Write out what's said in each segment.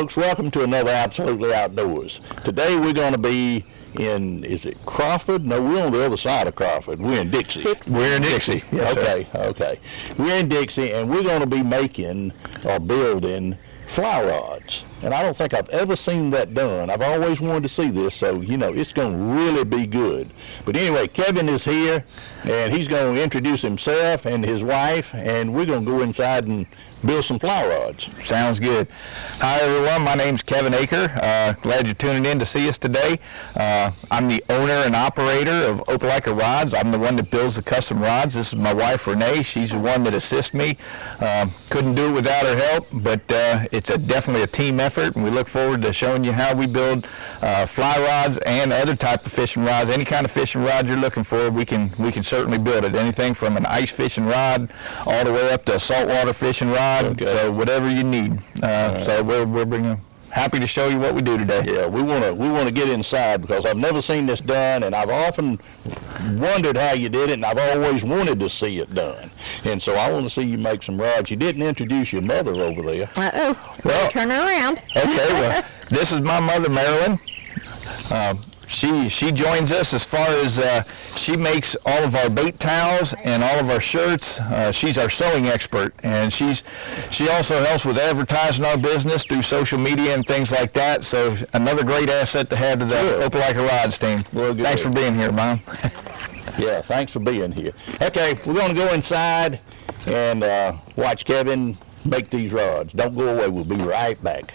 folks, welcome to another Absolutely Outdoors. Today we're going to be in, is it Crawford? No, we're on the other side of Crawford. We're in Dixie. We're in Dixie. Yes, okay, sir. Okay. We're in Dixie, and we're going to be making or building fly rods. And I don't think I've ever seen that done. I've always wanted to see this, so, you know, it's going to really be good. But anyway, Kevin is here, and he's going to introduce himself and his wife, and we're going to go inside and build some fly rods. Sounds good. Hi, everyone. My name's Kevin Aker. Glad you're tuning in to see us today. I'm the owner and operator of Opelika Rods. I'm the one that builds the custom rods. This is my wife, Renee. She's the one that assists me. Couldn't do it without her help, but it's definitely a team effort, and we look forward to showing you how we build fly rods and other type of fishing rods. Any kind of fishing rod you're looking for, we can certainly build it. Anything from an ice fishing rod all the way up to a saltwater fishing rod. Okay. So whatever you need. So we're happy to show you what we do today. Yeah, we want to get inside because I've never seen this done, and I've often wondered how you did it, and I've always wanted to see it done. And so I want to see you make some rods. You didn't introduce your mother over there. Uh-oh. Well, turn her around. Okay, well, this is my mother, Marilyn. She joins us as far as she makes all of our bait towels and all of our shirts. She's our sewing expert, and she also helps with advertising our business through social media and things like that. So another great asset to have to the Opelika Rods team. Well, thanks for being here, Mom. Yeah, thanks for being here. Okay, we're going to go inside and watch Kevin make these rods. Don't go away. We'll be right back.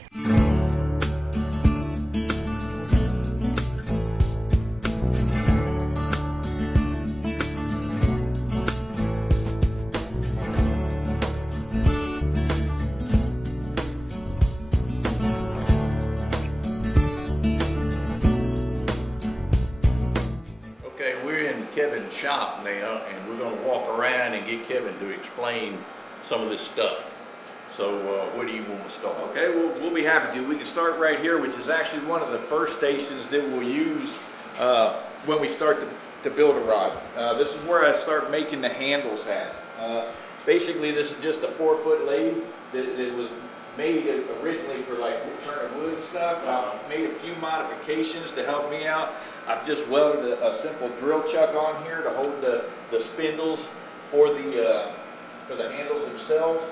Kevin's shop now, and we're going to walk around and get Kevin to explain some of this stuff. So where do you want to start? Okay, we'll be happy to. We can start right here, which is actually one of the first stations that we'll use when we start to build a rod. This is where I start making the handles at. Basically, this is just a 4-foot lathe that was made originally for like turning wood and stuff. I've made a few modifications to help me out. I've just welded a simple drill chuck on here to hold the spindles for the handles themselves.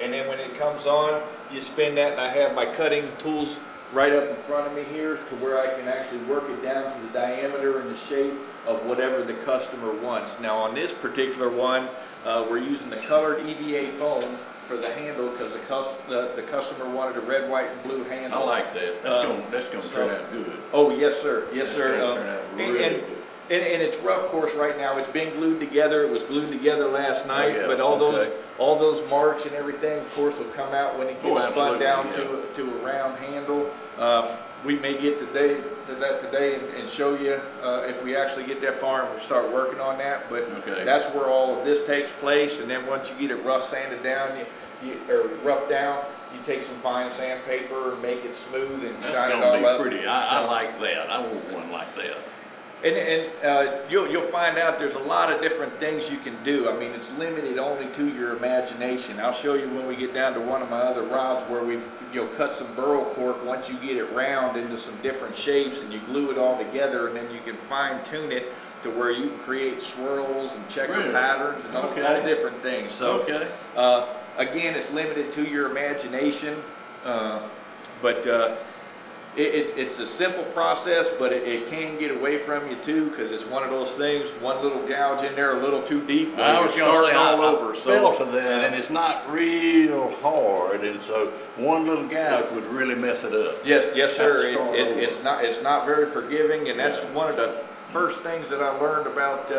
And then when it comes on, you spin that, and I have my cutting tools right up in front of me here to where I can actually work it down to the diameter and the shape of whatever the customer wants. Now on this particular one, we're using the colored EVA foam for the handle because the customer wanted a red, white, and blue handle. I like that. That's going to turn out good. Oh yes, sir. Yes, sir. Turn out really good. And it's rough course right now. It's been glued together. It was glued together last night, but all those marks and everything, of course, will come out when it gets spun down to a round handle. We may get to that today and show you if we actually get that far and we start working on that. But that's where all of this takes place. And then once you get it rough sanded down, or roughed down, you take some fine sandpaper and make it smooth and shine it all up. That's gonna be pretty. I like that. I want one like that. And you'll find out there's a lot of different things you can do. I mean, it's limited only to your imagination. I'll show you when we get down to one of my other rods where we've cut some burl cork once you get it round into some different shapes, and you glue it all together, and then you can fine tune it to where you can create swirls and checker patterns and all different things. So again, it's limited to your imagination, but it's a simple process, but it can get away from you too, because it's one of those things, one little gouge in there a little too deep, I was starting all over. So to that, and it's not real hard, and so one little gouge would really mess it up. Yes, sir. It's not very forgiving, and that's one of the first things that I learned about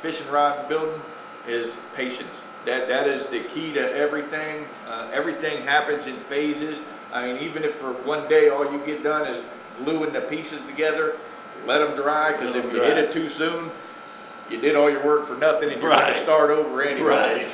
fishing rod building is patience. That is the key to everything. Everything happens in phases. I mean, even if for one day all you get done is gluing the pieces together, let them dry, because if you hit it too soon, you did all your work for nothing, and you're going to start over anyway. Right.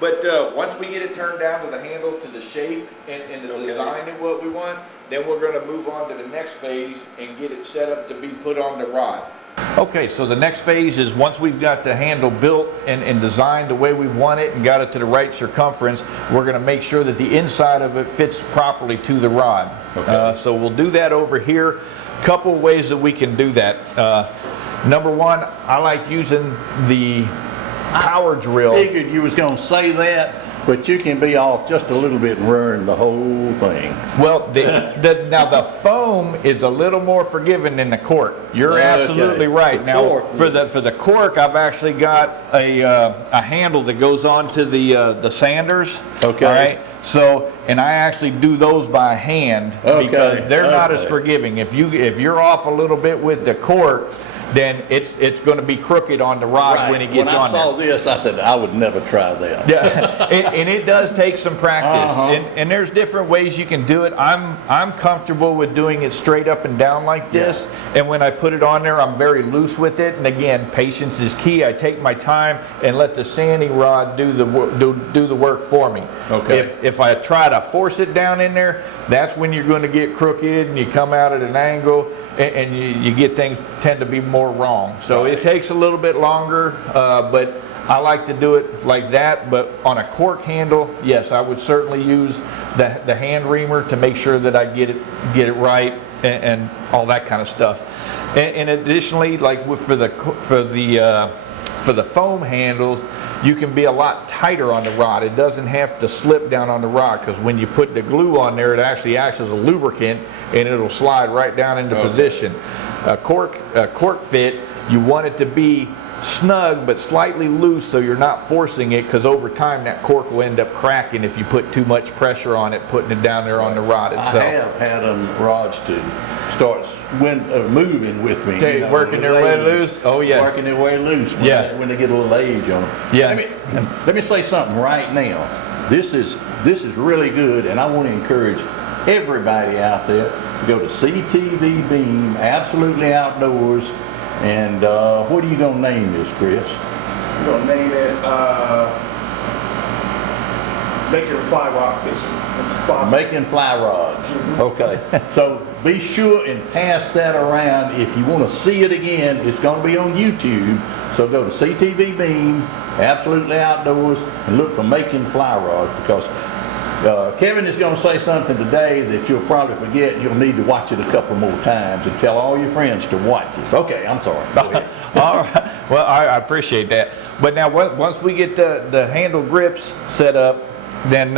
But once we get it turned down to the handle, to the shape and the design of what we want, then we're going to move on to the next phase and get it set up to be put on the rod. Okay, so the next phase is once we've got the handle built and designed the way we want it and got it to the right circumference, we're going to make sure that the inside of it fits properly to the rod. Okay. So we'll do that over here. Couple ways that we can do that. Number one, I like using the power drill. Figured you was gonna say that, but you can be off just a little bit and ruin the whole thing. Well, now the foam is a little more forgiving than the cork. You're Okay. absolutely right. The Now cork. for the cork, I've actually got a handle that goes on to the sanders. Okay. All right. So, and I actually do those by hand Okay. because they're not as Okay. forgiving. If you're off a little bit with the cork, then it's going to be crooked on the rod Right. when it gets When I on there. saw this, I said, I would never try that. Yeah, and it does take some practice, Uh-huh. and there's different ways you can do it. I'm comfortable with doing it straight up and down like this, and when I put it on there, I'm very loose with it. And again, patience is key. I take my time and let the sanding rod do the work for me. Okay. If I try to force it down in there, that's when you're going to get crooked and you come out at an angle and you get things tend to be more wrong. So it takes a little bit longer, but I like to do it like that. But on a cork handle, yes, I would certainly use the hand reamer to make sure that I get it right and all that kind of stuff. And additionally, like for the foam handles, you can be a lot tighter on the rod. It doesn't have to slip down on the rod because when you put the glue on there, it actually acts as a lubricant and it'll slide right down into position. A cork fit, you want it to be snug but slightly loose so you're not forcing it, because over time that cork will end up cracking if you put too much pressure on it, putting it down there on the rod itself. I have had them rods to start moving with me. Okay, working their way loose? Oh, yeah. Working their way loose when they get a little age on them. Yeah. Let me say something right now. This is really good, and I want to encourage everybody out there to go to CTV Beam, Absolutely Outdoors, and what are you going to name this, Chris? We're gonna name it, Making Fly Rock Fishing. Making fly rods. Okay. So be sure and pass that around. If you want to see it again, it's going to be on YouTube. So go to CTV Beam, Absolutely Outdoors, and look for Making Fly Rods, because Kevin is going to say something today that you'll probably forget. You'll need to watch it a couple more times and tell all your friends to watch this. Okay, I'm sorry. Go ahead. All right. Well, I appreciate that. But now, once we get the handle grips set up, then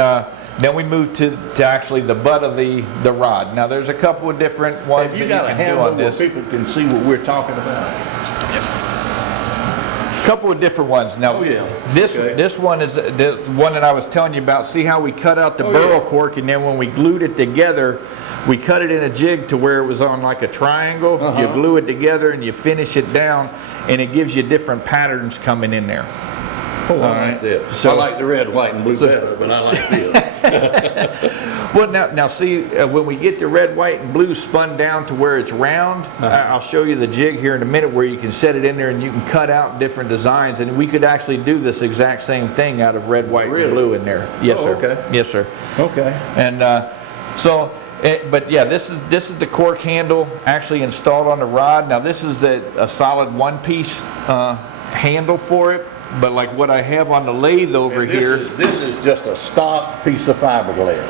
we move to actually the butt of the rod. Now, there's a couple of different ones Have you that got a you can do handle on where this. people can see what we're talking about? Couple of different ones. Now, Oh, yeah. this Okay. this one is the one that I was telling you about. See how we cut out the burl cork, and then when we glued it together, we cut it in a jig to where it was on like a triangle. You glue it together and you finish it down, and it gives you different patterns coming in there. Oh, I like that. So- I like the red, white, and blue better, but I like this. Well, now see, when we get the red, white, and blue spun down to where it's round, I'll show you the jig here in a minute where you can set it in there and you can cut out different designs, and we could actually do this exact same thing out of red, white, Really? and blue in there. Yes, Oh, sir. okay. Yes, sir. Okay. And but yeah, this is the cork handle actually installed on the rod. Now this is a solid one-piece handle for it. But like what I have on the lathe over And here. This is just a stock piece of fiberglass.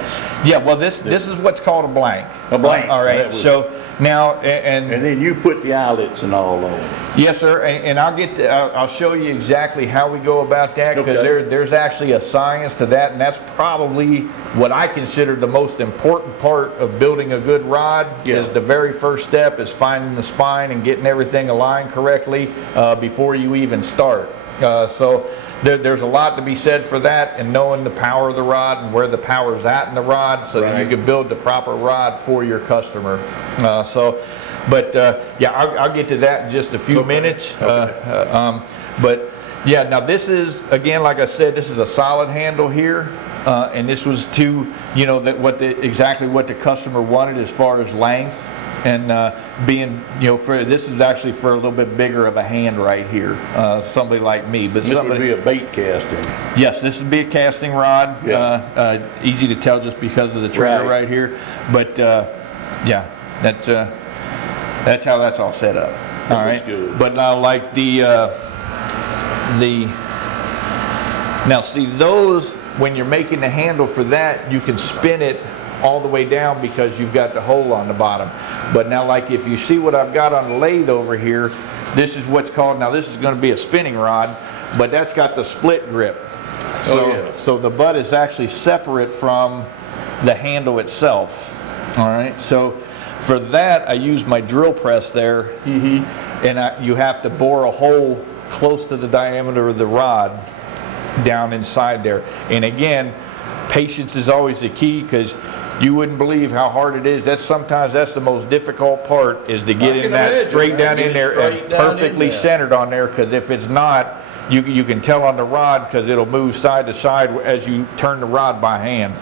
Yeah, well this is what's called a blank. A blank. All right. That was- So now and And then you put the eyelets and all on it. yes, sir. And I'll show you exactly how we go about that, because Okay. there's actually a science to that, and that's probably what I consider the most important part of building a good rod. Yeah. Is the very first step is finding the spine and getting everything aligned correctly before you even start. So there's a lot to be said for that, and knowing the power of the rod and where the power is at in the rod, so that you Right. can build the proper rod for your customer. Yeah, I'll get to that in just a few minutes. But yeah, now this is, again, like I said, this is a solid handle here, and this was to, exactly what the customer wanted as far as length. And being, for this is actually for a little bit bigger of a hand right here, somebody like me. But This would be a bait casting. yes, this would be a casting rod. Yeah. Easy to tell just because of the trigger right here. But yeah, that's how that's all set up. All right. good. But now, like now see those, when you're making the handle for that, you can spin it all the way down because you've got the hole on the bottom. But now, like if you see what I've got on the lathe over here, this is what's called, now this is going to be a spinning rod, but that's got the split grip. So, so the butt is actually separate from the handle itself. All right, so for that I use my drill press there, and you have to bore a hole close to the diameter of the rod down inside there. And again, patience is always the key, because you wouldn't believe how hard it is. Sometimes that's the most difficult part, is to get in that straight down in there and perfectly centered on there, because if it's not, you can tell on the rod, because it'll move side to side as you turn the rod by hand.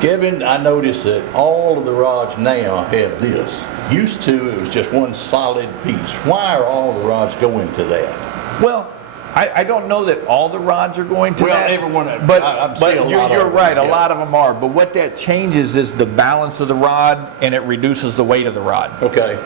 Kevin, I noticed that all of the rods now have this. Used to, it was just one solid piece. Why are all the rods going to that? Well, I don't know that all the rods are going to that. Everyone, but I'm seeing a lot you're of them, right, yeah. a lot of them are. But what that changes is the balance of the rod, and it reduces the weight of the rod. Okay.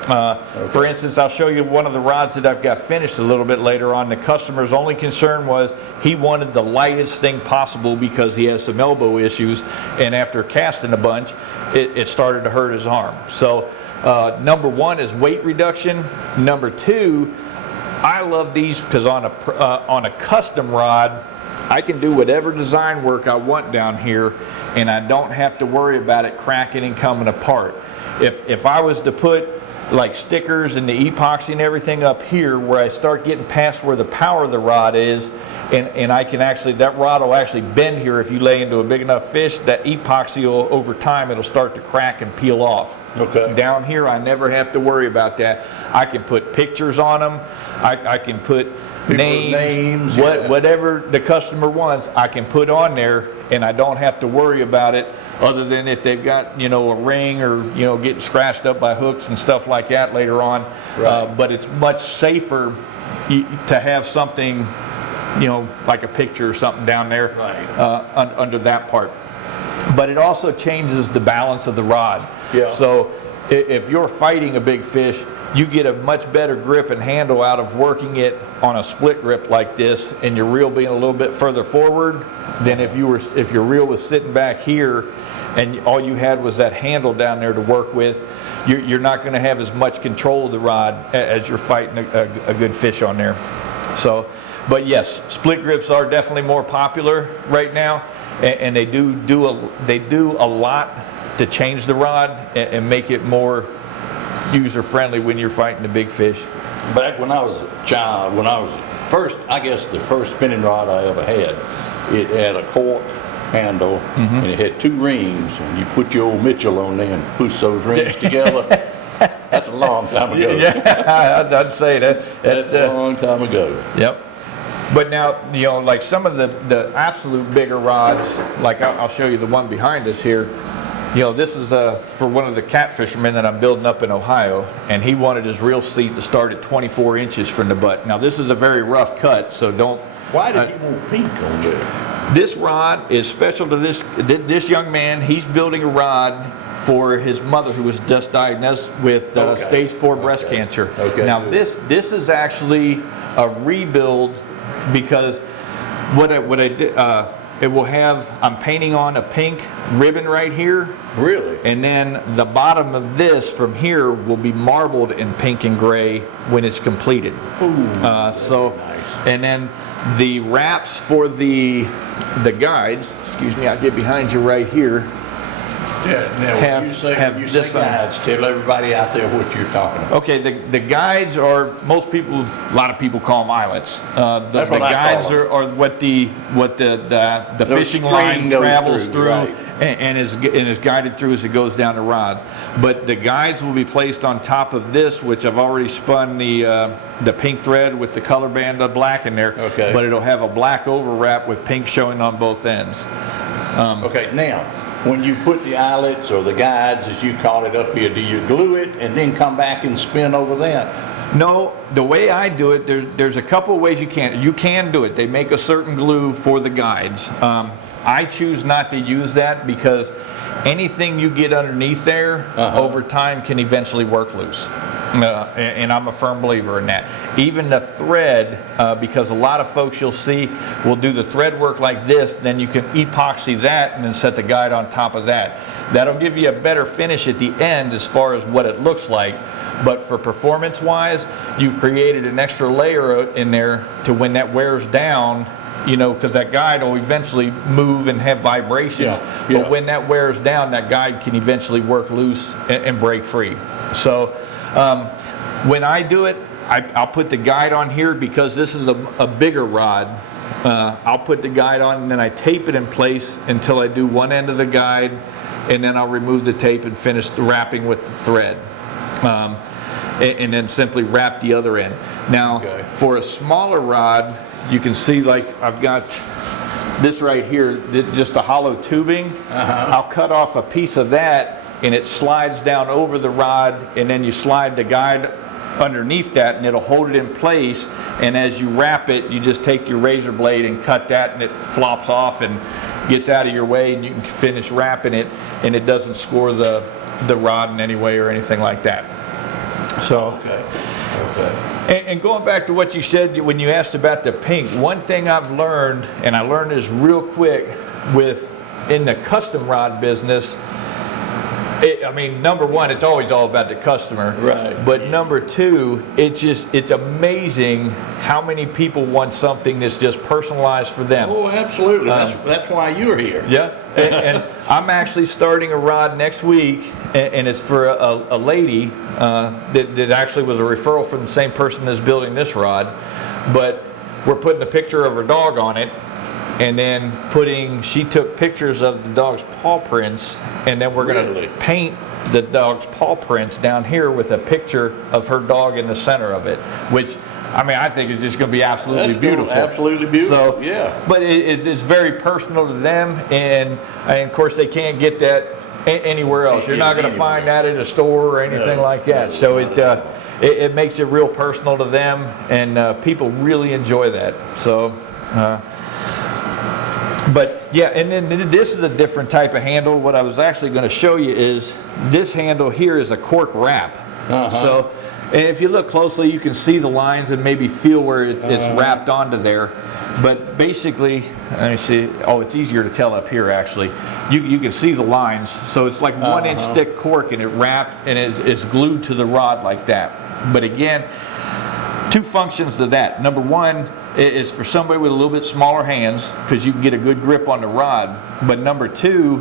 For instance, I'll show you one of the rods that I've got finished a little bit later on. The customer's only concern was he wanted the lightest thing possible because he has some elbow issues, and after casting a bunch, it started to hurt his arm. So number one is weight reduction. Number two, I love these because on a custom rod, I can do whatever design work I want down here, and I don't have to worry about it cracking and coming apart. If I was to put like stickers and the epoxy and everything up here, where I start getting past where the power of the rod is, and I can actually, that rod will actually bend here. If you lay into a big enough fish, that epoxy will, over time, it'll start to crack and peel off. Okay. Down here, I never have to worry about that. I can put pictures on them. I can put names, whatever the customer wants, I can put on there, and I don't have to worry about it, other than if they've got, a ring, or, getting scratched up by hooks and stuff like that later on. Right. But it's much safer to have something, like a picture or something down there, under that part. But it also changes the balance of the rod. Yeah. So if you're fighting a big fish, you get a much better grip and handle out of working it on a split grip like this, and your reel being a little bit further forward than if your reel was sitting back here and all you had was that handle down there to work with. You're not going to have as much control of the rod as you're fighting a good fish on there. So, but yes, split grips are definitely more popular right now, and they do a lot to change the rod and make it more user-friendly when you're fighting the big fish. Back when I was a child, the first spinning rod I ever had, it had a cork handle, and it had two rings, and you put your old Mitchell on there and push those rings together. That's a long time ago. Yeah, I'd say that. That's a long time ago. Yep. But now, like some of the absolute bigger rods, like I'll show you the one behind us here. This is for one of the cat fishermen that I'm building up in Ohio, and he wanted his reel seat to start at 24 inches from the butt. Now this is a very rough cut, so don't. Why did you want pink on there? This rod is special to this young man. He's building a rod for his mother, who was just diagnosed with stage 4 breast cancer. Okay. Now this is actually a rebuild, because what I did. It will have, I'm painting on a pink ribbon right here. Really? And then the bottom of this from here will be marbled in pink and gray when it's completed. Ooh, so, nice. And then the wraps for the guides, excuse me, I'll get behind you right here. Yeah, now when you say guides, tell everybody out there what you're talking about. Okay, the guides are, a lot of people call them eyelets. The guides are what the fishing line travels through, right, and is guided through as it goes down the rod. But the guides will be placed on top of this, which I've already spun the pink thread with the color band of black in there. Okay. But it'll have a black overwrap with pink showing on both ends. Okay, now, when you put the eyelets or the guides, as you call it up here, do you glue it and then come back and spin over that? No, the way I do it, there's a couple of ways you can. You can do it. They make a certain glue for the guides. I choose not to use that because anything you get underneath there over time can eventually work loose. And I'm a firm believer in that. Even the thread, because a lot of folks you'll see will do the thread work like this, then you can epoxy that and then set the guide on top of that. That'll give you a better finish at the end as far as what it looks like. But for performance wise, you've created an extra layer in there to when that wears down, you know, because that guide will eventually move and have vibrations. Yeah. But when that wears down, that guide can eventually work loose and break free. So when I do it, I'll put the guide on here because this is a bigger rod. I'll put the guide on and then I tape it in place until I do one end of the guide, and then I'll remove the tape and finish the wrapping with the thread. And then simply wrap the other end. Now, for a smaller rod, you can see like I've got this right here, just a hollow tubing. I'll cut off a piece of that and it slides down over the rod, and then you slide the guide underneath that and it'll hold it in place, and as you wrap it, you just take your razor blade and cut that and it flops off and gets out of your way, and you can finish wrapping it and it doesn't score the rod in any way or anything like that. So, and going back to what you said when you asked about the pink, one thing I've learned, and I learned this real quick in the custom rod business, I mean, number one, it's always all about the customer. Right. But number two, it's amazing how many people want something that's just personalized for them. Oh, absolutely. That's why you're here. Yeah. And I'm actually starting a rod next week, and it's for a lady that actually was a referral from the same person that's building this rod. But we're putting a picture of her dog on it, and then she took pictures of the dog's paw prints, and then we're going to paint the dog's paw prints down here with a picture of her dog in the center of it, which, I mean, I think is just going to be absolutely beautiful. Absolutely beautiful. So, yeah. But it's very personal to them, and of course they can't get that anywhere else. You're not going to find that at a store or anything like that. So it makes it real personal to them, and people really enjoy that. So. But yeah, and then this is a different type of handle. What I was actually going to show you is this handle here is a cork wrap. So and if you look closely, you can see the lines and maybe feel where it's wrapped onto there. But basically, let me see. Oh, it's easier to tell up here actually. You can see the lines. So it's like 1 inch thick cork, and it wrapped and it's glued to the rod like that. But again, two functions to that. Number one is for somebody with a little bit smaller hands, because you can get a good grip on the rod. But number two,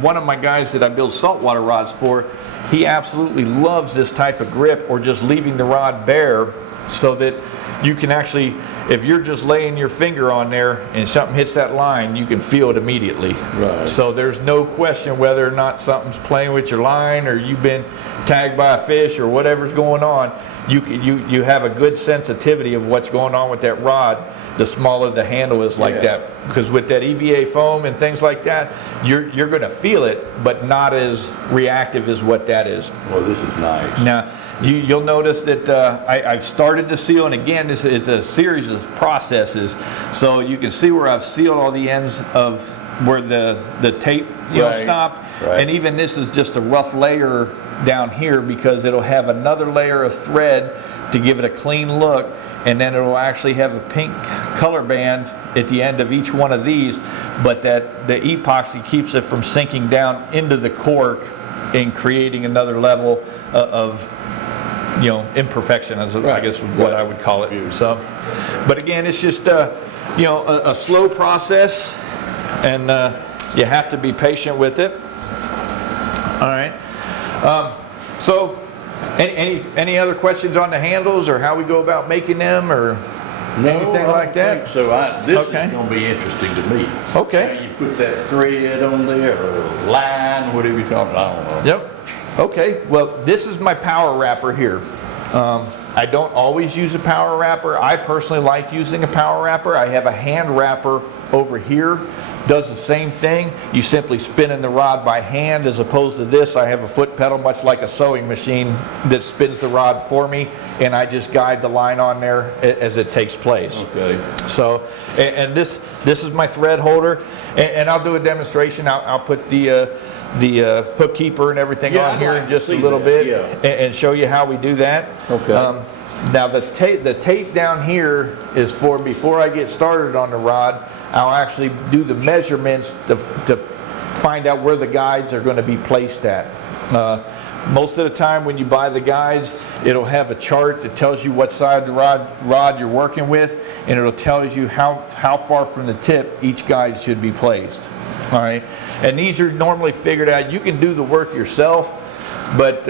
one of my guys that I build saltwater rods for, he absolutely loves this type of grip, or just leaving the rod bare, so that you can actually, if you're just laying your finger on there and something hits that line, you can feel it immediately. Right. So there's no question whether or not something's playing with your line, or you've been tagged by a fish, or whatever's going on. You have a good sensitivity of what's going on with that rod, the smaller the handle is like that. Because with that EVA foam and things like that, you're going to feel it, but not as reactive as what that is. Well, this is nice. Now, you'll notice that I've started to seal, and again, this is a series of processes. So you can see where I've sealed all the ends of where the tape stop. Right. And even this is just a rough layer down here, because it'll have another layer of thread to give it a clean look, and then it'll actually have a pink color band at the end of each one of these, but that the epoxy keeps it from sinking down into the cork and creating another level of imperfection, as I guess what I would call it. So, but again, it's just a slow process, and you have to be patient with it. All right. So, any other questions on the handles, or how we go about making them, or anything like that? So this is going to be interesting to me. Okay. How you put that thread on there, or line, whatever you call it. I don't know. Yep. Okay. Well, this is my power wrapper here. I don't always use a power wrapper. I personally like using a power wrapper. I have a hand wrapper over here, does the same thing. You simply spin in the rod by hand, as opposed to this. I have a foot pedal, much like a sewing machine, that spins the rod for me, and I just guide the line on there as it takes place. Okay. So, and this is my thread holder, and I'll do a demonstration. I'll put the hook keeper and everything Yeah, on I'd here like in to just a see little that, bit, yeah. and show you how we do that. Okay. Now the tape down here is for before I get started on the rod. I'll actually do the measurements to find out where the guides are going to be placed at. Most of the time when you buy the guides, it'll have a chart that tells you what side of the rod you're working with, and it'll tell you how far from the tip each guide should be placed. All right, and these are normally figured out. You can do the work yourself, but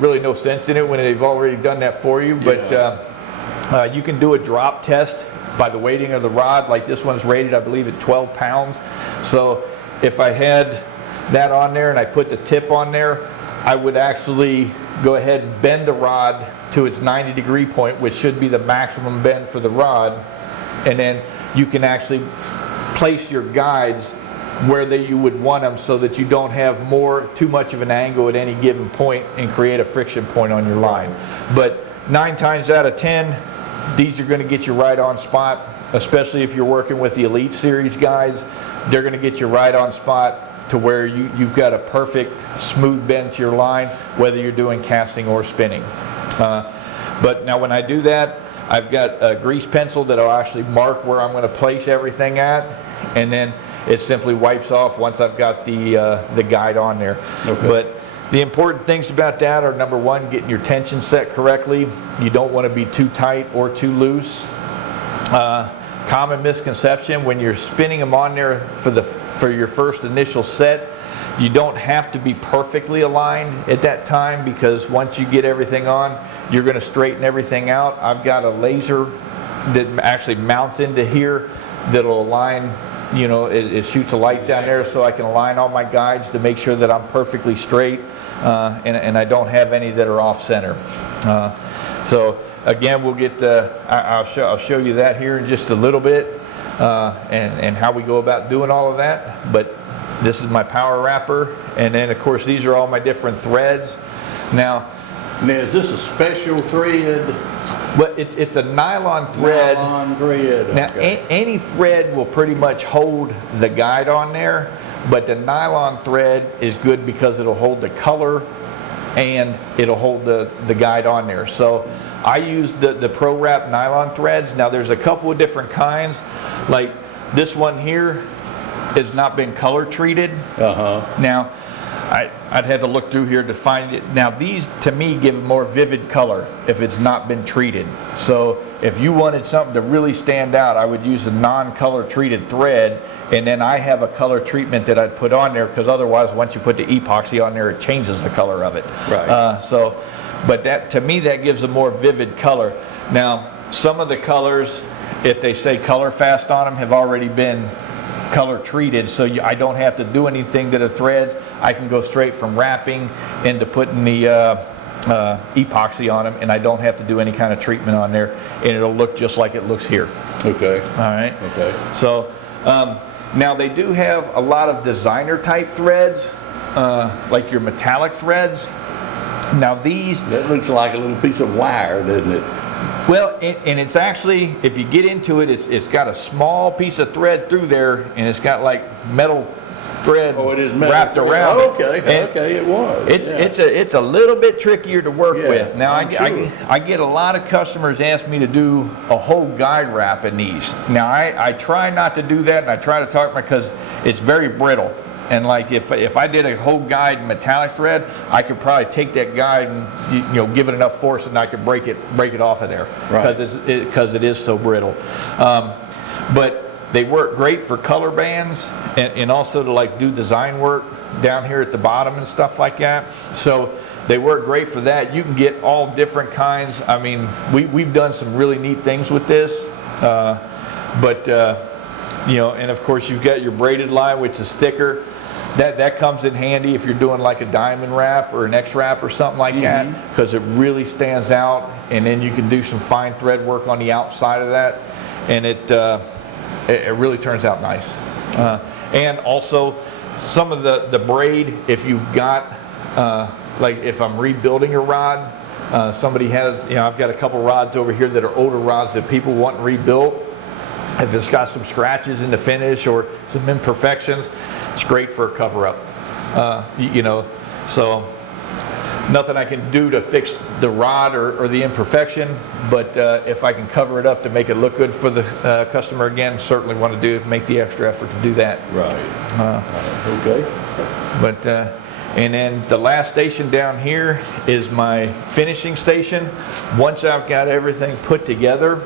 really no sense in it when they've already done that for you. But you can do a drop test by the weighting of the rod. Like this one's rated, I believe, at 12 pounds. So if I had that on there and I put the tip on there, I would actually go ahead and bend the rod to its 90-degree point, which should be the maximum bend for the rod. And then you can actually place your guides where you would want them, so that you don't have too much of an angle at any given point and create a friction point on your line. But 9 times out of 10, these are going to get you right on spot, especially if you're working with the Elite Series guides. They're going to get you right on spot to where you've got a perfect smooth bend to your line, whether you're doing casting or spinning. But now when I do that, I've got a grease pencil that'll actually mark where I'm going to place everything at, and then it simply wipes off once I've got the guide on there. Okay. But the important things about that are, number one, getting your tension set correctly. You don't want to be too tight or too loose. Common misconception when you're spinning them on there for your first initial set, you don't have to be perfectly aligned at that time, because once you get everything on, you're going to straighten everything out. I've got a laser that actually mounts into here that'll align. You know, it shoots a light down there so I can align all my guides to make sure that I'm perfectly straight, and I don't have any that are off center. So again, we'll get I'll show you that here in just a little bit, and how we go about doing all of that. But this is my power wrapper, and then of course these are all my different threads. Now is this a special thread? But it's a nylon thread. Nylon thread. Now, Okay. any thread will pretty much hold the guide on there, but the nylon thread is good because it'll hold the color and it'll hold the guide on there. So I use the Pro Wrap nylon threads. Now there's a couple of different kinds. Like this one here has not been color treated. Now I'd have to look through here to find it. Now these, to me, give a more vivid color if it's not been treated. So if you wanted something to really stand out, I would use a non-color treated thread, and then I have a color treatment that I'd put on there, because otherwise once you put the epoxy on there, it changes the color of it. Right. But that, to me, that gives a more vivid color. Now some of the colors, if they say color fast on them, have already been color treated, so I don't have to do anything to the threads. I can go straight from wrapping into putting the epoxy on them, and I don't have to do any kind of treatment on there, and it'll look just like it looks here. Okay. All right. Okay. So now they do have a lot of designer type threads, like your metallic threads. Now these, That looks like a little piece of wire, doesn't it? well, and it's actually, if you get into it, it's got a small piece of thread through there, and it's got like metal thread wrapped around it. Okay, okay, it was. It's a little bit trickier to work Yeah, with. Now I'm sure. I get a lot of customers ask me to do a whole guide wrap in these. Now I try not to do that, and I try to talk because it's very brittle. And like if I did a whole guide in metallic thread, I could probably take that guide and give it enough force, and I could break it off of there, Right. because it is so brittle. But they work great for color bands, and also to like do design work down here at the bottom and stuff like that. So they work great for that. You can get all different kinds. I mean, we've done some really neat things with this, and of course you've got your braided line, which is thicker. that comes in handy if you're doing like a diamond wrap or an X wrap or something like that, because it really stands out, and then you can do some fine thread work on the outside of that, and it really turns out nice. And also some of the braid, if you've got like if I'm rebuilding a rod, somebody has, I've got a couple rods over here that are older rods that people want rebuilt. If it's got some scratches in the finish or some imperfections, it's great for a cover-up. So nothing I can do to fix the rod or the imperfection, but if I can cover it up to make it look good for the customer, again, certainly want to make the extra effort to do that. Right. Okay. But and then the last station down here is my finishing station. Once I've got everything put together,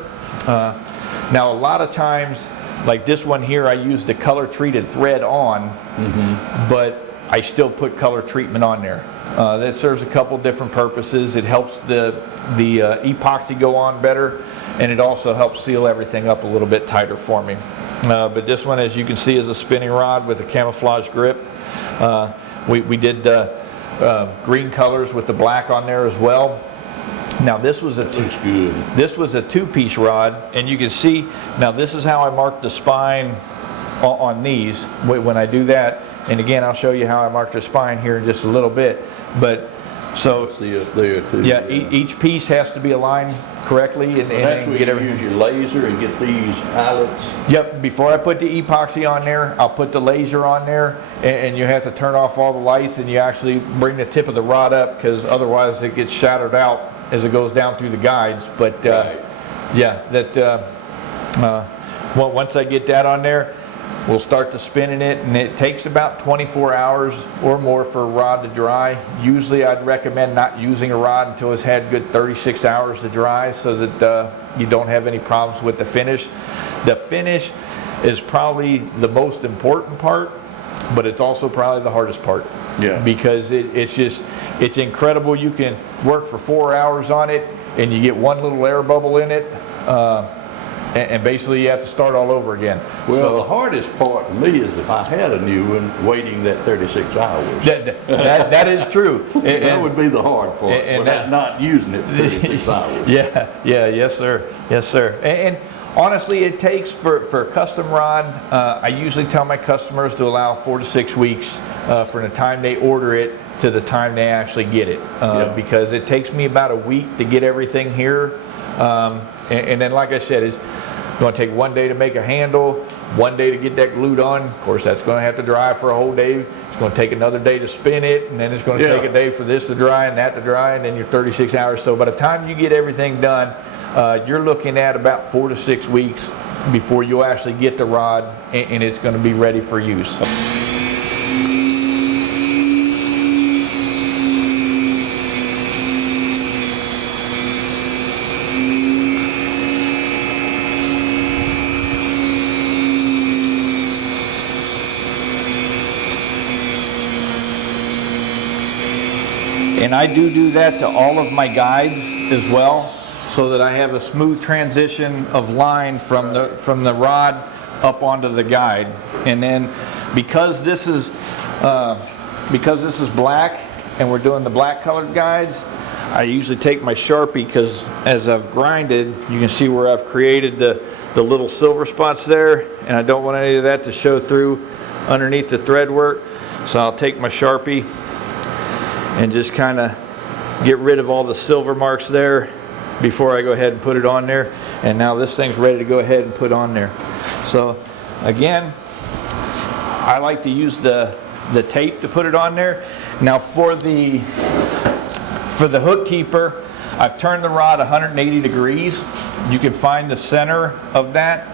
now a lot of times, like this one here, I use the color treated thread on, but I still put color treatment on there. That serves a couple different purposes. It helps the epoxy go on better, and it also helps seal everything up a little bit tighter for me. But this one, as you can see, is a spinning rod with a camouflage grip. We did green colors with the black on there as well. Now this was a two-piece rod, and you can see, now this is how I mark the spine on these when I do that. And again, I'll show you how I mark the spine here in just a little bit. But so See it there too. yeah, each piece has to be aligned correctly, and That's where get you everything. use your laser and get these eyelets. Yep, before I put the epoxy on there, I'll put the laser on there, and you have to turn off all the lights, and you actually bring the tip of the rod up, because otherwise it gets shattered out as it goes down through the guides. But Right. yeah, once I get that on there, we'll start to spinning it, and it takes about 24 hours or more for a rod to dry. Usually I'd recommend not using a rod until it's had good 36 hours to dry, so that you don't have any problems with the finish. The finish is probably the most important part, but it's also probably the hardest part. Yeah. Because it's incredible. You can work for 4 hours on it, and you get one little air bubble in it, and basically you have to start all over again. Well, the hardest part to me is if I had a new one, waiting that 36 hours. That is true. That would be the hard part, and without not using it for 36 hours. Yeah, yes sir, yes sir. And honestly, it takes for a custom rod, I usually tell my customers to allow 4 to 6 weeks from the time they order it to the time they actually get it, because it takes me about a week to get everything here, and then like I said, it's going to take 1 day to make a handle, 1 day to get that glued on. Of course, that's going to have to dry for a whole day. It's going to take another day to spin it, and then it's going to take a day for this to dry and that to dry, and then you're 36 hours. So by the time you get everything done, you're looking at about 4 to 6 weeks before you'll actually get the rod, and it's going to be ready for use. And I do that to all of my guides as well, so that I have a smooth transition of line from the rod up onto the guide. And then because this is black and we're doing the black colored guides, I usually take my Sharpie, because as I've grinded, you can see where I've created the little silver spots there, and I don't want any of that to show through underneath the thread work. So I'll take my Sharpie and just kind of get rid of all the silver marks there before I go ahead and put it on there. And now this thing's ready to go ahead and put on there. So again, I like to use the tape to put it on there. Now for the hook keeper, I've turned the rod 180 degrees. You can find the center of that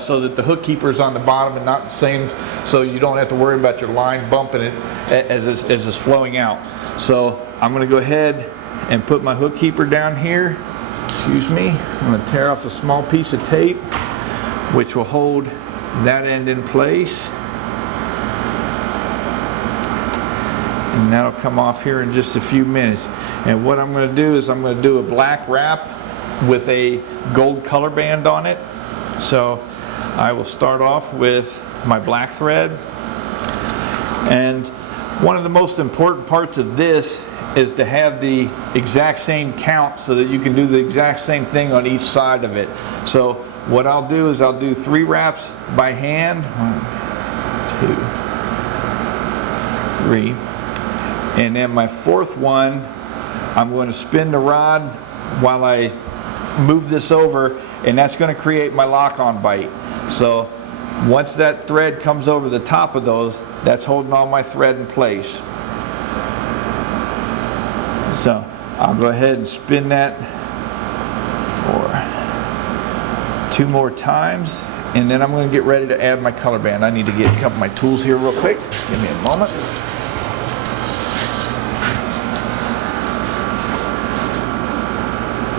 so that the hook keeper is on the bottom and not the same, so you don't have to worry about your line bumping it as it's flowing out. So I'm going to go ahead and put my hook keeper down here. Excuse me. I'm going to tear off a small piece of tape, which will hold that end in place. And that'll come off here in just a few minutes. And what I'm going to do is I'm going to do a black wrap with a gold color band on it. So I will start off with my black thread, And one of the most important parts of this is to have the exact same count so that you can do the exact same thing on each side of it. So what I'll do is I'll do 3 wraps by hand. 1, 2, 3. And then my 4th one, I'm going to spin the rod while I move this over, and that's going to create my lock-on bite. So once that thread comes over the top of those, that's holding all my thread in place. So I'll go ahead and spin that for 2 more times, and then I'm going to get ready to add my color band. I need to get a couple of my tools here real quick. Just give me a moment.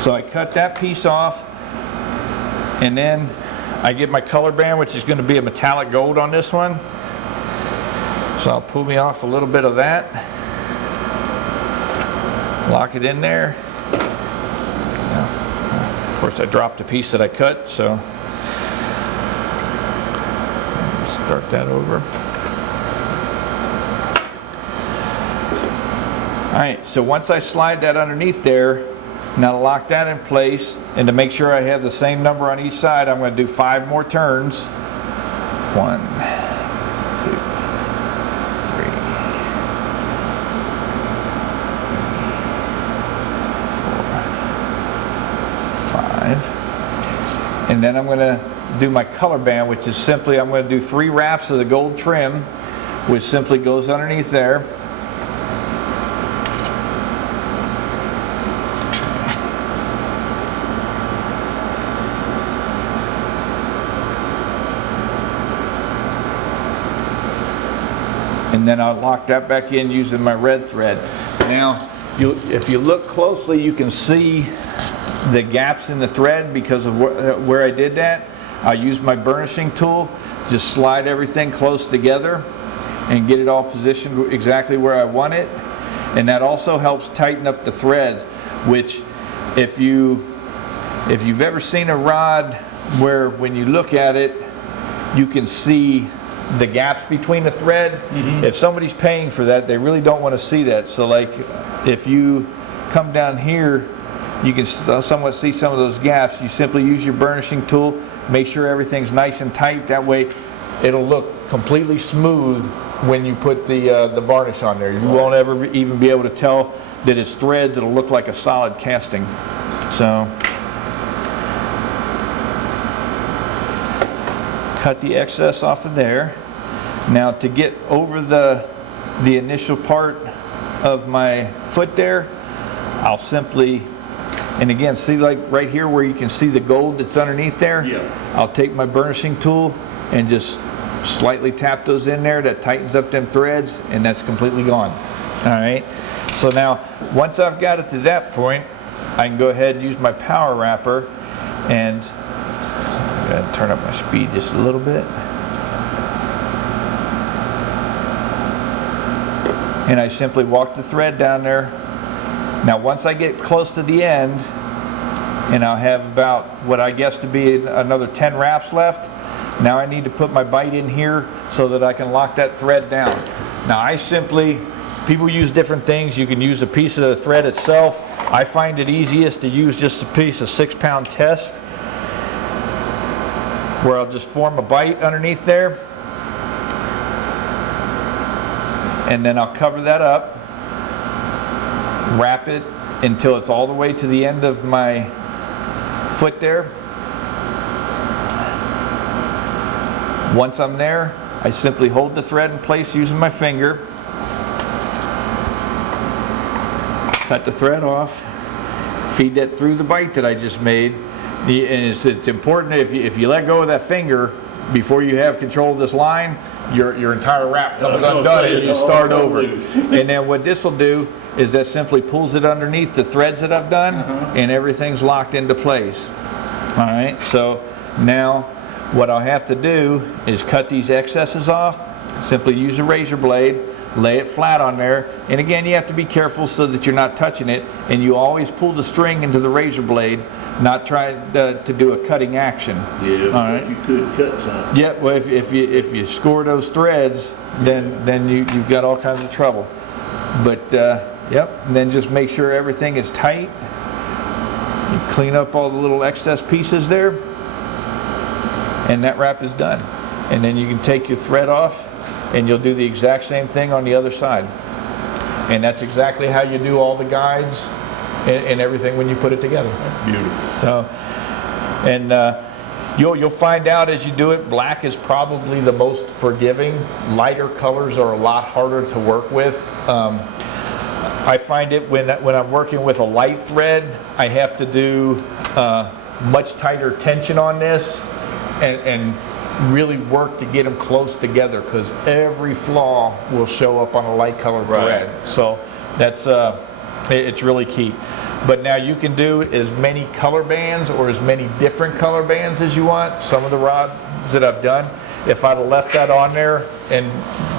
So I cut that piece off, and then I get my color band, which is going to be a metallic gold on this one. So I'll pull me off a little bit of that. Lock it in there. Now, of course, I dropped the piece that I cut, so start that over. All right, so once I slide that underneath there, now to lock that in place and to make sure I have the same number on each side, I'm going to do 5 more turns. 1, 2, 5. And then I'm going to do my color band, which is simply, I'm going to do 3 wraps of the gold trim, which simply goes underneath there. And then I'll lock that back in using my red thread. Now, if you look closely, you can see the gaps in the thread because of where I did that. I'll use my burnishing tool, just slide everything close together and get it all positioned exactly where I want it. And that also helps tighten up the threads, which if you've ever seen a rod where when you look at it, you can see the gaps between the thread. If somebody's paying for that, they really don't want to see that. So like if you come down here, you can somewhat see some of those gaps. You simply use your burnishing tool, make sure everything's nice and tight. That way it'll look completely smooth when you put the varnish on there. You won't ever even be able to tell that it's threads. It'll look like a solid casting. So cut the excess off of there. Now to get over the initial part of my foot there, I'll simply, and again, see like right here where you can see the gold that's underneath there? Yeah. I'll take my burnishing tool and just slightly tap those in there. That tightens up them threads, and that's completely gone. All right. So now, once I've got it to that point, I can go ahead and use my power wrapper, and I'm going to turn up my speed just a little bit. And I simply walk the thread down there. Now once I get close to the end, and I'll have about what I guess to be another 10 wraps left, now I need to put my bite in here so that I can lock that thread down. Now people use different things. You can use a piece of the thread itself. I find it easiest to use just a piece of 6-pound test, where I'll just form a bite underneath there. And then I'll cover that up, wrap it until it's all the way to the end of my foot there. Once I'm there, I simply hold the thread in place using my finger, cut the thread off, feed that through the bite that I just made. And it's important if you let go of that finger before you have control of this line, your entire wrap comes undone and you start over. And then what this will do is that simply pulls it underneath the threads that I've done, and everything's locked into place. All right, so now what I'll have to do is cut these excesses off. Simply use a razor blade, lay it flat on there. And again, you have to be careful so that you're not touching it, and you always pull the string into the razor blade, not try to do a cutting action. Yeah, all right. you could cut some. Yeah, well, if you score those threads, then you've got all kinds of trouble. But yep, and then just make sure everything is tight. You clean up all the little excess pieces there, and that wrap is done. And then you can take your thread off, and you'll do the exact same thing on the other side. And that's exactly how you do all the guides and everything when you put it together. Beautiful. So, and you'll find out as you do it, black is probably the most forgiving. Lighter colors are a lot harder to work with. I find it when I'm working with a light thread, I have to do much tighter tension on this and really work to get them close together, because every flaw will show up on a light colored thread. So that's it's really key. But now you can do as many color bands or as many different color bands as you want. Some of the rods that I've done, if I'd have left that on there and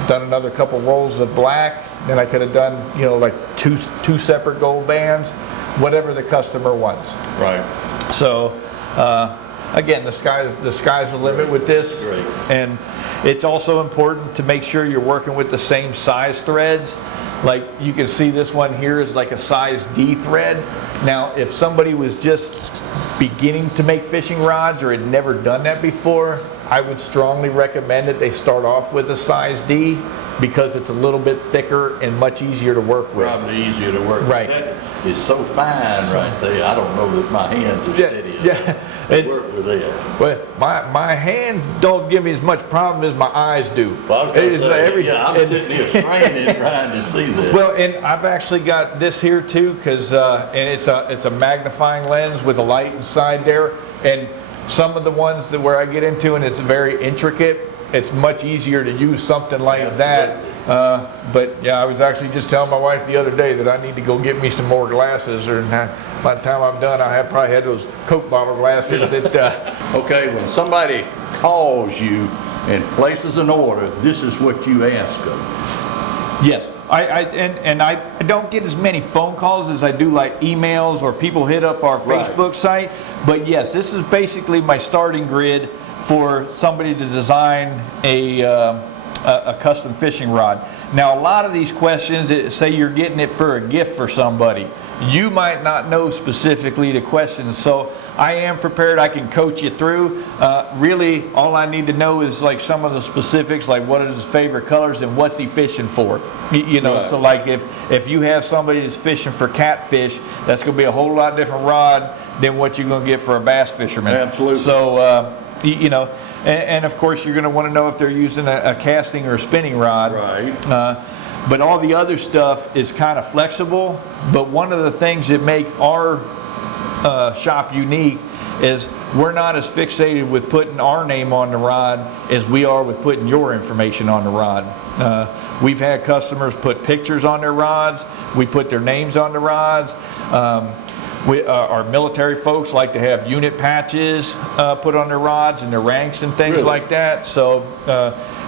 done another couple rolls of black, then I could have done, you know, like two separate gold bands, whatever the customer wants. Right. So again, the sky's the limit with this. Great. And it's also important to make sure you're working with the same size threads. Like you can see this one here is like a size D thread. Now, if somebody was just beginning to make fishing rods or had never done that before, I would strongly recommend that they start off with a size D, because it's a little bit thicker and much easier to work with. Probably easier to work with. Right. That is so fine right there. I don't know that my hands are steady enough to work with that. Well, my hands don't give me as much problem as my eyes do. Well, I was gonna say, I'm sitting here straining trying to see this. Well, and I've actually got this here too, because and it's a magnifying lens with a light inside there. And some of the ones that where I get into and it's very intricate, it's much easier to use something like that. But yeah, I was actually just telling my wife the other day that I need to go get me some more glasses, or by the time I'm done, I probably had those Coke bottle glasses that. Okay, when somebody calls you and places an order, this is what you ask them. Yes, I don't get as many phone calls as I do like emails or people hit up our Facebook site. But yes, this is basically my starting grid for somebody to design a custom fishing rod. Now, a lot of these questions, say you're getting it for a gift for somebody, you might not know specifically the questions. So I am prepared. I can coach you through. Really, all I need to know is like some of the specifics, like what is his favorite colors and what's he fishing for. You know, so like if you have somebody that's fishing for catfish, that's going to be a whole lot different rod than what you're going to get for a bass fisherman. Absolutely. So, you know, and of course you're going to want to know if they're using a casting or a spinning rod. Right. But all the other stuff is kind of flexible. But one of the things that make our shop unique is we're not as fixated with putting our name on the rod as we are with putting your information on the rod. We've had customers put pictures on their rods. We put their names on the rods. Our military folks like to have unit patches put on their rods and their ranks and things like that. So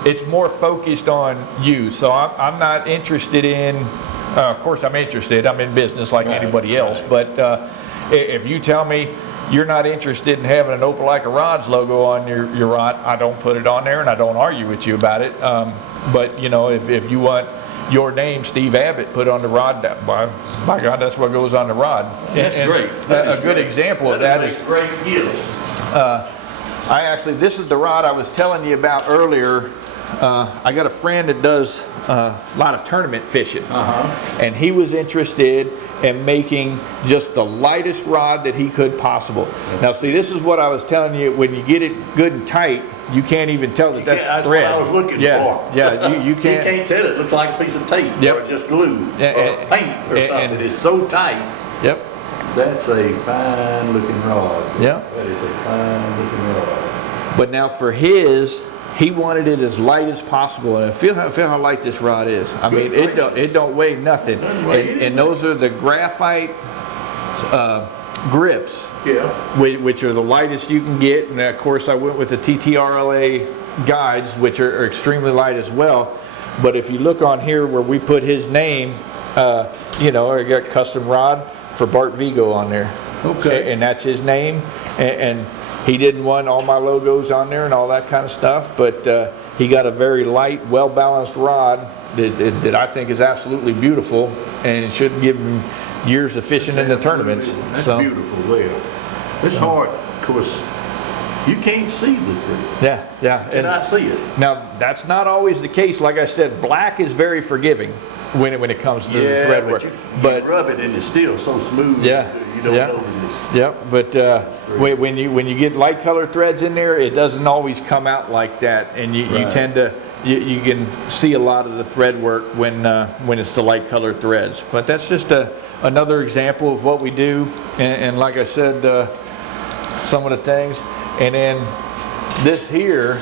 it's more focused on you. So I'm not interested in, of course I'm interested, I'm in business like anybody else, but if you tell me you're not interested in having an Opelika Rods logo on your rod, I don't put it on there and I don't argue with you about it. But you know, if you want your name, Steve Abbott, put on the rod, by God, that's what goes on the rod. That's great. A good example of that is great gifts. this is the rod I was telling you about earlier. I got a friend that does a lot of tournament fishing, and he was interested in making just the lightest rod that he could possible. Now see, this is what I was telling you, when you get it good and tight, you can't even tell that that's thread. That's what I was looking for. Yeah, you can't. You can't tell. It looks like a piece of tape or just glue or paint or something. It's so tight. Yep. That's a fine looking rod. Yeah. That is a fine looking rod. But now for his, he wanted it as light as possible, and feel how light this rod is. I mean, it don't weigh nothing. And those are the graphite grips, which are the lightest you can get. And of course, I went with the TTRLA guides, which are extremely light as well. But if you look on here where we put his name, you know, I got custom rod for Bart Vigo on there. Okay. And that's his name, and he didn't want all my logos on there and all that kind of stuff, but he got a very light, well-balanced rod that I think is absolutely beautiful, and it shouldn't give him years of fishing in the tournaments. That's So beautiful there. It's hard, of course, you can't see the tree. yeah, yeah. And I see it. Now, that's not always the case. Like I said, black is very forgiving when it comes to the thread work. But you rub it and it's still so smooth. Yeah, You don't yeah. know this. Yep, but when you get light colored threads in there, it doesn't always come out like that, and you Right. tend to you can see a lot of the thread work when it's the light colored threads. But that's just another example of what we do, and like I said, some of the things. And then this here,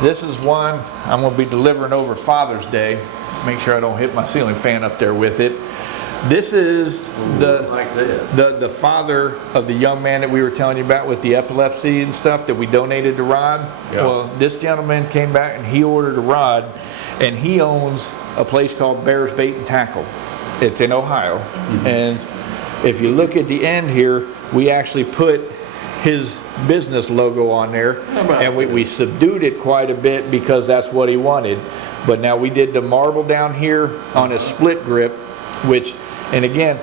this is one I'm going to be delivering over Father's Day. Make sure I don't hit my ceiling fan up there with it. This is Like that. the father of the young man that we were telling you about with the epilepsy and stuff that we donated to Rod. Yeah. Well, this gentleman came back and he ordered a rod, and he owns a place called Bears Bait and Tackle. It's in Ohio. And if you look at the end here, we actually put his business logo on there, and we subdued it quite a bit because that's what he wanted. But now we did the marble down here on his split grip, which, and again,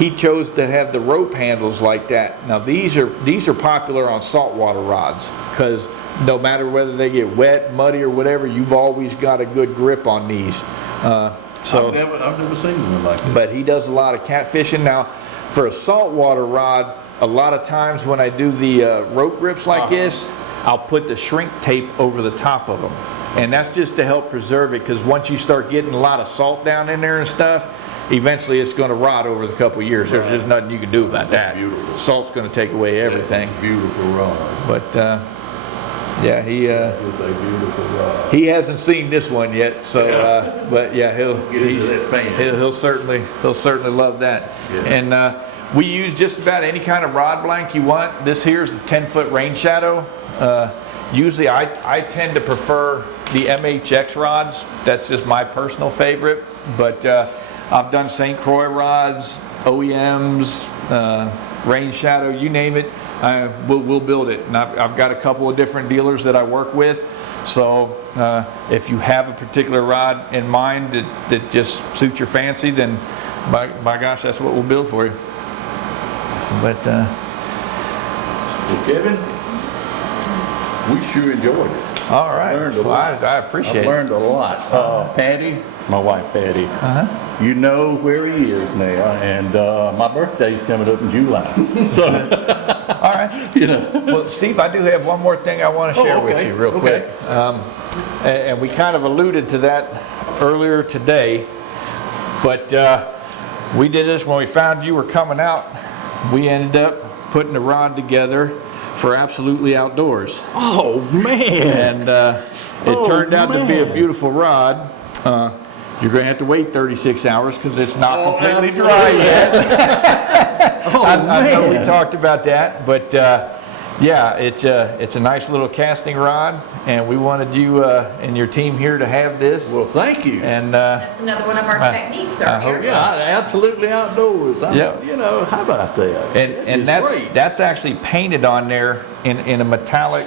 he chose to have the rope handles like that. Now these are popular on saltwater rods because no matter whether they get wet, muddy, or whatever, you've always got a good grip on these. So I've never seen one like that. but he does a lot of catfishing. Now, for a saltwater rod, a lot of times when I do the rope grips like this, I'll put the shrink tape over the top of them. And that's just to help preserve it, because once you start getting a lot of salt down in there and stuff, eventually it's going to rot over the couple of years. There's just nothing you can do about that. Beautiful. Salt's going to take away everything. Beautiful rod. But yeah, It's a beautiful rod. he hasn't seen this one yet, so but yeah, Get into that fan. he'll certainly love that. Yeah. And we use just about any kind of rod blank you want. This here's a 10-foot rain shadow. Usually I tend to prefer the MHX rods. That's just my personal favorite. But I've done St. Croix rods, OEMs, rain shadow, you name it. We'll build it. And I've got a couple of different dealers that I work with. So if you have a particular rod in mind that just suits your fancy, then by gosh, that's what we'll build for you. But Well, Kevin, we sure enjoyed it. all right, learned a well, lot. I appreciate I've it. learned a lot. Patty, my wife Patty, you know where he is now, and my birthday's coming up in July. So, All right. you know. Well, Steve, I do have one more thing I want to share with okay, you real quick. And we kind of alluded to that earlier today, but we did this when we found you were coming out. We ended up putting a rod together for Absolutely Outdoors. Oh man! And it turned out to be a beautiful rod. You're going to have to wait 36 hours because it's not completely dry yet. I know we talked about that, but yeah, it's a nice little casting rod, and we wanted you and your team here to have this. Well, thank you. And That's another one of our techniques, I hope- sir. Yeah, absolutely outdoors. Yeah. You know, how about that? and It's that's great. that's actually painted on there in a metallic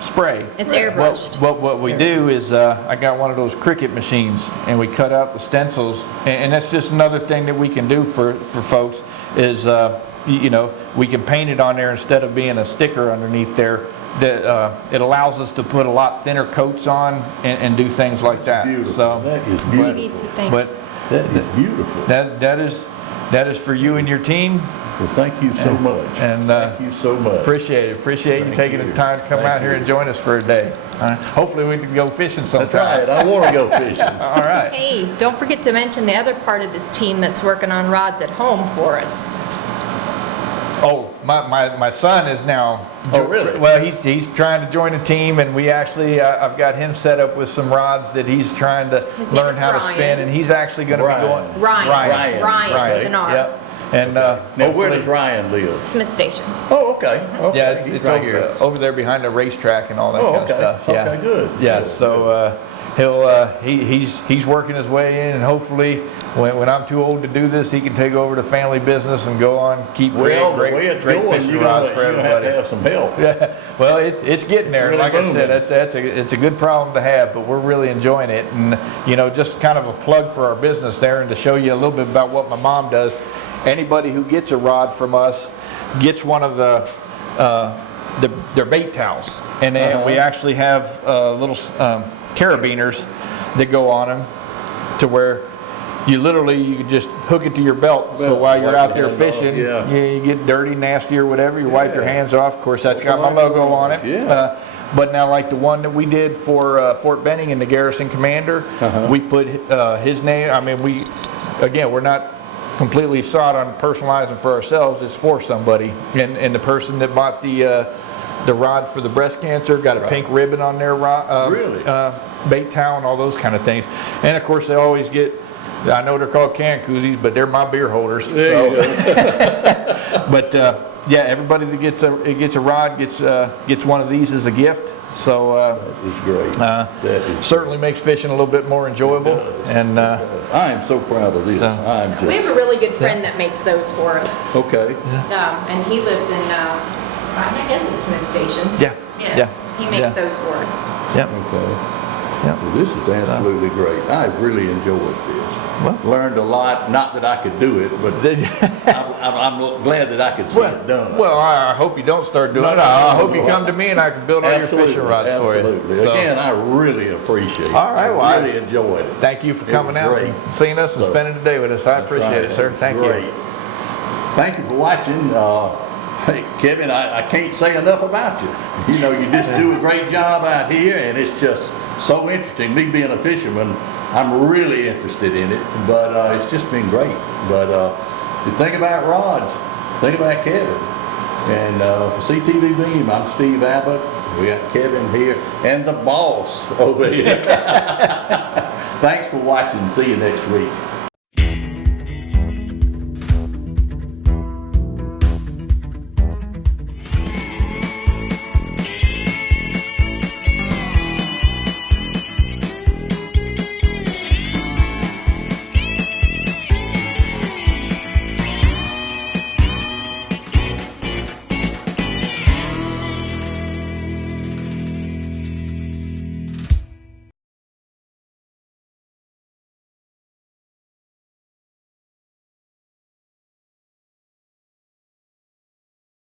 spray. It's airbrushed. What we do is I got one of those Cricut machines, and we cut out the stencils, and that's just another thing that we can do for folks is you know, we can paint it on there instead of being a sticker underneath there. That it allows us to put a lot thinner coats on and do things like that. Beautiful. So That is We beautiful. need to thank but That is beautiful. that is for you and your team. Well, thank you so much. and, thank you so much. Appreciate you Thank taking you. the time to come Thank out here you. and join us for a day. Hopefully we can go fishing That's sometime. right. I want to go fishing. All right. Hey, don't forget to mention the other part of this team that's working on rods at home for us. Oh, my son is now. Oh, really? Well, he's trying to join a team, and we actually I've got him set up with some rods that he's trying to His name learn is how to Brian. spin, and he's actually going to be Ryan. going. Ryan Ryan. with an R. Yep. And Now, where hopefully, does Ryan live? Smith Station. Oh, okay. Okay. yeah, He's it's right over, here. over there behind the racetrack and all that Oh, kind okay. of stuff. Yeah. Okay, good. Yeah. Good, So he's working his way in, and hopefully when I'm too old to do this, he can take over the family business and go on keep creating the way it's great going, fishing you're rods gonna, for you're gonna have everybody. to have some help. Yeah, well, it's getting there. Really Like I said, booming. it's a good problem to have, but we're really enjoying it. And just kind of a plug for our business there, and to show you a little bit about what my mom does. Anybody who gets a rod from us gets one of their bait towels, and then we actually have little carabiners that go on them, to where you can just hook it to your belt. So while you're out there fishing, you get dirty, nasty, or whatever, you wipe your hands off. Of course, that's got my logo on it. Yeah. But now, like the one that we did for Fort Benning and the Garrison Commander, we put his name. I mean, we're not completely sought on personalizing for ourselves. It's for somebody, and the person that bought the rod for the breast cancer got a pink ribbon on their rod, bait towel, and all those kind of things. And of course, they always get, I know they're called can koozies, but they're my beer holders. There you go. But yeah, everybody that gets a rod gets one of these as a gift. So That is great. That is certainly makes fishing a little bit more enjoyable. And I am so proud of this. I'm just We have a really good friend that makes those for us. okay. And he lives in, I guess it's Smith Station. yeah. He makes those for us. Yeah. Okay. Yeah. Well, this is absolutely great. I really enjoyed this. Learned a lot. Not that I could do it, but I'm glad that I could see it done. Well, I hope you don't start doing it. I hope you come to me and I can build all your fishing rods for you. Absolutely. So, Again, I really appreciate it. All right, well, I really enjoyed it. thank you for It coming was out great. and seeing us and So, spending the day with us. I That's appreciate right. it, sir. Thank Great. you. Thank you for watching. Hey, Kevin, I can't say enough about you. You just do a great job out here, and it's just so interesting. Me being a fisherman, I'm really interested in it, but it's just been great. But you think about rods, think about Kevin. And for CTV Beam, I'm Steve Abbott. We got Kevin here, and the boss over here. Thanks for watching. See you next week.